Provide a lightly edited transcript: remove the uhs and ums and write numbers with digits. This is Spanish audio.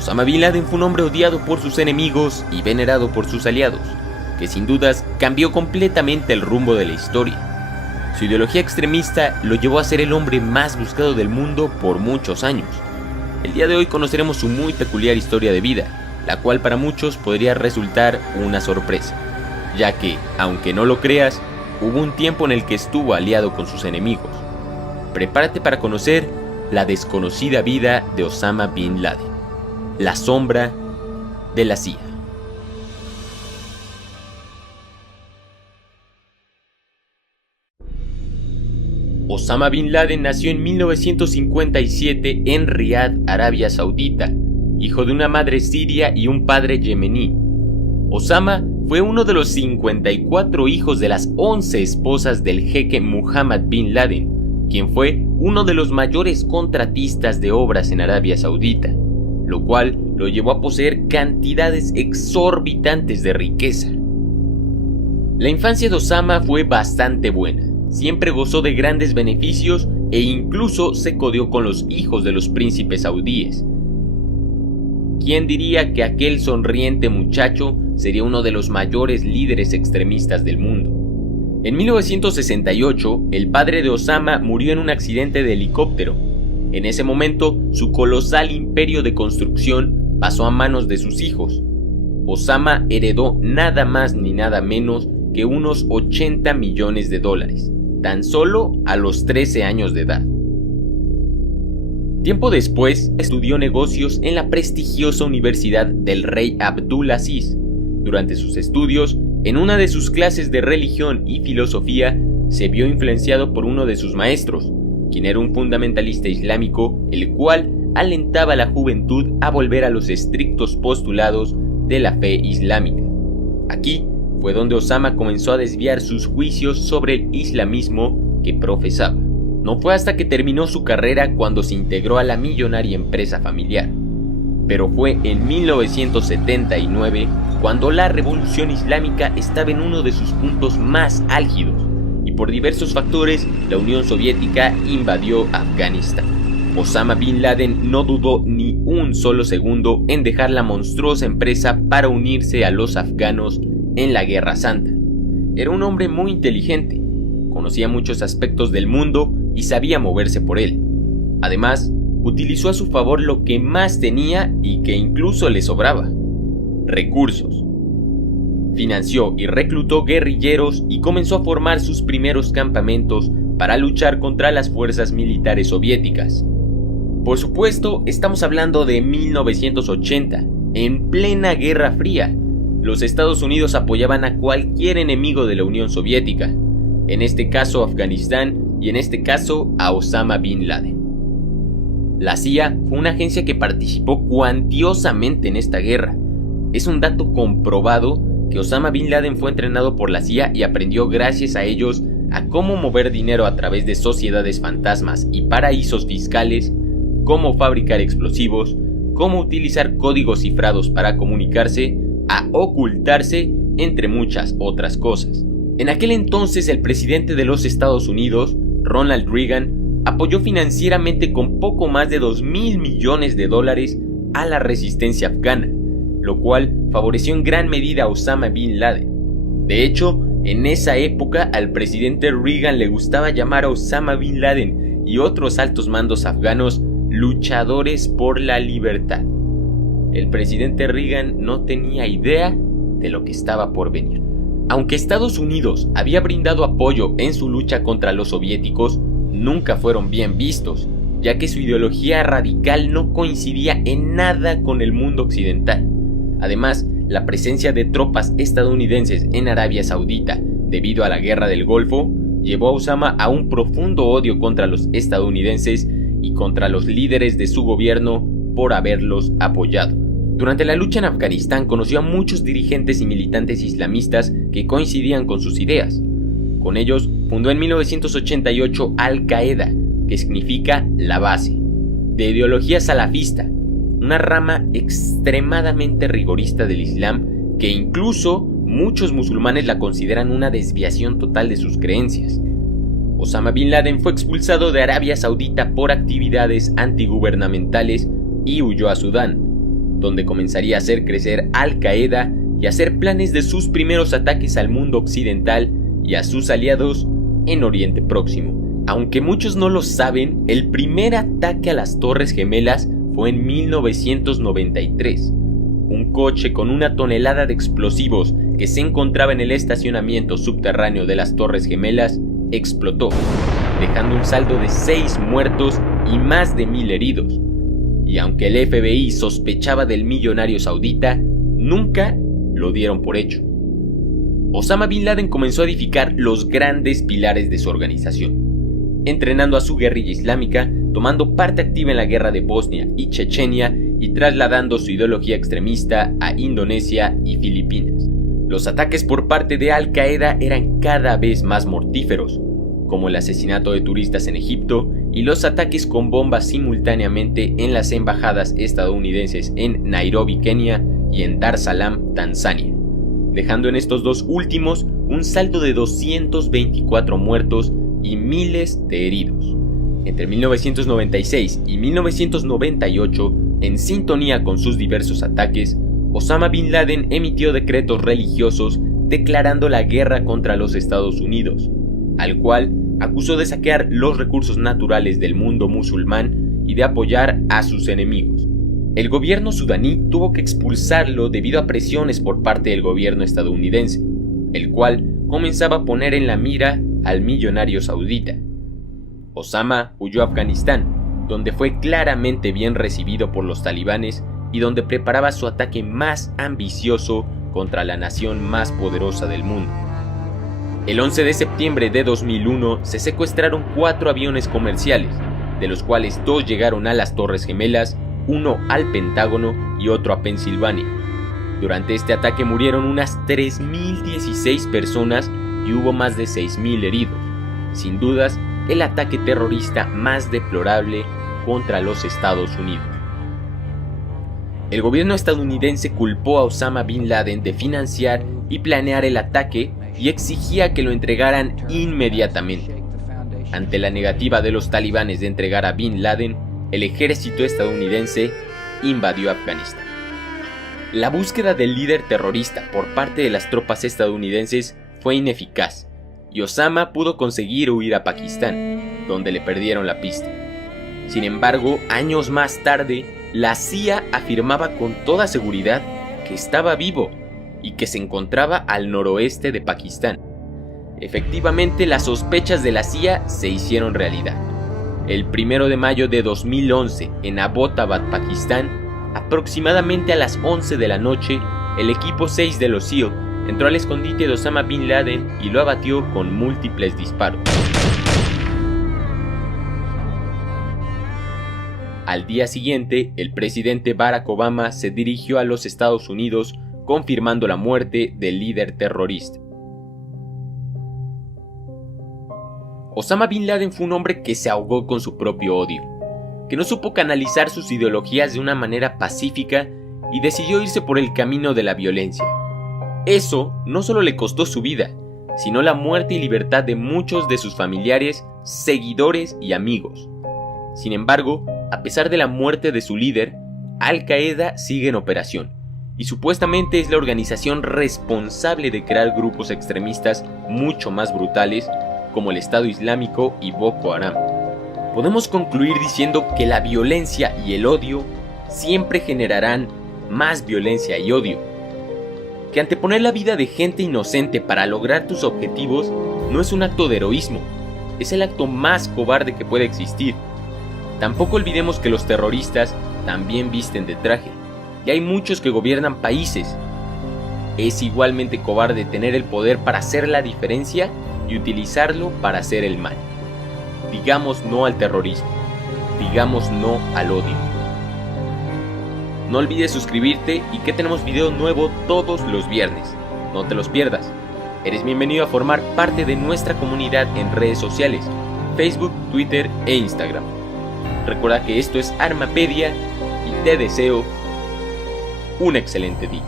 Osama Bin Laden fue un hombre odiado por sus enemigos y venerado por sus aliados, que sin dudas cambió completamente el rumbo de la historia. Su ideología extremista lo llevó a ser el hombre más buscado del mundo por muchos años. El día de hoy conoceremos su muy peculiar historia de vida, la cual para muchos podría resultar una sorpresa, ya que, aunque no lo creas, hubo un tiempo en el que estuvo aliado con sus enemigos. Prepárate para conocer la desconocida vida de Osama Bin Laden, la sombra de la CIA. Osama Bin Laden nació en 1957 en Riad, Arabia Saudita, hijo de una madre siria y un padre yemení. Osama fue uno de los 54 hijos de las 11 esposas del jeque Muhammad Bin Laden, quien fue uno de los mayores contratistas de obras en Arabia Saudita, lo cual lo llevó a poseer cantidades exorbitantes de riqueza. La infancia de Osama fue bastante buena. Siempre gozó de grandes beneficios e incluso se codeó con los hijos de los príncipes saudíes. ¿Quién diría que aquel sonriente muchacho sería uno de los mayores líderes extremistas del mundo? En 1968, el padre de Osama murió en un accidente de helicóptero. En ese momento, su colosal imperio de construcción pasó a manos de sus hijos. Osama heredó nada más ni nada menos que unos $80 millones, tan solo a los 13 años de edad. Tiempo después, estudió negocios en la prestigiosa Universidad del Rey Abdul Aziz. Durante sus estudios, en una de sus clases de religión y filosofía, se vio influenciado por uno de sus maestros, quien era un fundamentalista islámico, el cual alentaba a la juventud a volver a los estrictos postulados de la fe islámica. Aquí fue donde Osama comenzó a desviar sus juicios sobre el islamismo que profesaba. No fue hasta que terminó su carrera cuando se integró a la millonaria empresa familiar. Pero fue en 1979 cuando la revolución islámica estaba en uno de sus puntos más álgidos y por diversos factores la Unión Soviética invadió Afganistán. Osama Bin Laden no dudó ni un solo segundo en dejar la monstruosa empresa para unirse a los afganos en la Guerra Santa. Era un hombre muy inteligente, conocía muchos aspectos del mundo y sabía moverse por él. Además, utilizó a su favor lo que más tenía y que incluso le sobraba: recursos. Financió y reclutó guerrilleros y comenzó a formar sus primeros campamentos para luchar contra las fuerzas militares soviéticas. Por supuesto, estamos hablando de 1980, en plena Guerra Fría. Los Estados Unidos apoyaban a cualquier enemigo de la Unión Soviética, en este caso Afganistán y en este caso a Osama Bin Laden. La CIA fue una agencia que participó cuantiosamente en esta guerra. Es un dato comprobado que Osama Bin Laden fue entrenado por la CIA y aprendió gracias a ellos a cómo mover dinero a través de sociedades fantasmas y paraísos fiscales, cómo fabricar explosivos, cómo utilizar códigos cifrados para comunicarse, a ocultarse, entre muchas otras cosas. En aquel entonces el presidente de los Estados Unidos, Ronald Reagan, apoyó financieramente con poco más de $2.000 millones a la resistencia afgana, lo cual favoreció en gran medida a Osama Bin Laden. De hecho, en esa época al presidente Reagan le gustaba llamar a Osama Bin Laden y otros altos mandos afganos luchadores por la libertad. El presidente Reagan no tenía idea de lo que estaba por venir. Aunque Estados Unidos había brindado apoyo en su lucha contra los soviéticos, nunca fueron bien vistos, ya que su ideología radical no coincidía en nada con el mundo occidental. Además, la presencia de tropas estadounidenses en Arabia Saudita debido a la Guerra del Golfo llevó a Osama a un profundo odio contra los estadounidenses y contra los líderes de su gobierno por haberlos apoyado. Durante la lucha en Afganistán conoció a muchos dirigentes y militantes islamistas que coincidían con sus ideas. Con ellos fundó en 1988 Al-Qaeda, que significa la base, de ideología salafista, una rama extremadamente rigorista del Islam que incluso muchos musulmanes la consideran una desviación total de sus creencias. Osama Bin Laden fue expulsado de Arabia Saudita por actividades antigubernamentales y huyó a Sudán. donde comenzaría a hacer crecer Al-Qaeda y hacer planes de sus primeros ataques al mundo occidental y a sus aliados en Oriente Próximo. Aunque muchos no lo saben, el primer ataque a las Torres Gemelas fue en 1993. Un coche con 1 tonelada de explosivos que se encontraba en el estacionamiento subterráneo de las Torres Gemelas explotó, dejando un saldo de 6 muertos y más de 1000 heridos. Y aunque el FBI sospechaba del millonario saudita, nunca lo dieron por hecho. Osama Bin Laden comenzó a edificar los grandes pilares de su organización, entrenando a su guerrilla islámica, tomando parte activa en la guerra de Bosnia y Chechenia y trasladando su ideología extremista a Indonesia y Filipinas. Los ataques por parte de Al-Qaeda eran cada vez más mortíferos, como el asesinato de turistas en Egipto y los ataques con bombas simultáneamente en las embajadas estadounidenses en Nairobi, Kenia y en Dar es Salaam, Tanzania, dejando en estos dos últimos un saldo de 224 muertos y miles de heridos. Entre 1996 y 1998, en sintonía con sus diversos ataques, Osama Bin Laden emitió decretos religiosos declarando la guerra contra los Estados Unidos, al cual acusó de saquear los recursos naturales del mundo musulmán y de apoyar a sus enemigos. El gobierno sudaní tuvo que expulsarlo debido a presiones por parte del gobierno estadounidense, el cual comenzaba a poner en la mira al millonario saudita. Osama huyó a Afganistán, donde fue claramente bien recibido por los talibanes y donde preparaba su ataque más ambicioso contra la nación más poderosa del mundo. El 11 de septiembre de 2001 se secuestraron 4 aviones comerciales, de los cuales 2 llegaron a las Torres Gemelas, 1 al Pentágono y otro a Pensilvania. Durante este ataque murieron unas 3.016 personas y hubo más de 6.000 heridos. Sin dudas, el ataque terrorista más deplorable contra los Estados Unidos. El gobierno estadounidense culpó a Osama Bin Laden de financiar y planear el ataque y exigía que lo entregaran inmediatamente. Ante la negativa de los talibanes de entregar a Bin Laden, el ejército estadounidense invadió Afganistán. La búsqueda del líder terrorista por parte de las tropas estadounidenses fue ineficaz y Osama pudo conseguir huir a Pakistán, donde le perdieron la pista. Sin embargo, años más tarde, la CIA afirmaba con toda seguridad que estaba vivo y que se encontraba al noroeste de Pakistán. Efectivamente, las sospechas de la CIA se hicieron realidad. El 1 de mayo de 2011, en Abbottabad, Pakistán, aproximadamente a las 11 de la noche, el equipo 6 de los SEAL entró al escondite de Osama Bin Laden y lo abatió con múltiples disparos. Al día siguiente, el presidente Barack Obama se dirigió a los Estados Unidos confirmando la muerte del líder terrorista. Osama Bin Laden fue un hombre que se ahogó con su propio odio, que no supo canalizar sus ideologías de una manera pacífica y decidió irse por el camino de la violencia. Eso no solo le costó su vida, sino la muerte y libertad de muchos de sus familiares, seguidores y amigos. Sin embargo, a pesar de la muerte de su líder, Al-Qaeda sigue en operación, y supuestamente es la organización responsable de crear grupos extremistas mucho más brutales como el Estado Islámico y Boko Haram. Podemos concluir diciendo que la violencia y el odio siempre generarán más violencia y odio, que anteponer la vida de gente inocente para lograr tus objetivos no es un acto de heroísmo, es el acto más cobarde que puede existir. Tampoco olvidemos que los terroristas también visten de traje, y hay muchos que gobiernan países. Es igualmente cobarde tener el poder para hacer la diferencia y utilizarlo para hacer el mal. Digamos no al terrorismo, digamos no al odio. No olvides suscribirte y que tenemos video nuevo todos los viernes. No te los pierdas. Eres bienvenido a formar parte de nuestra comunidad en redes sociales, Facebook, Twitter e Instagram. Recuerda que esto es Armapedia y te deseo un excelente día.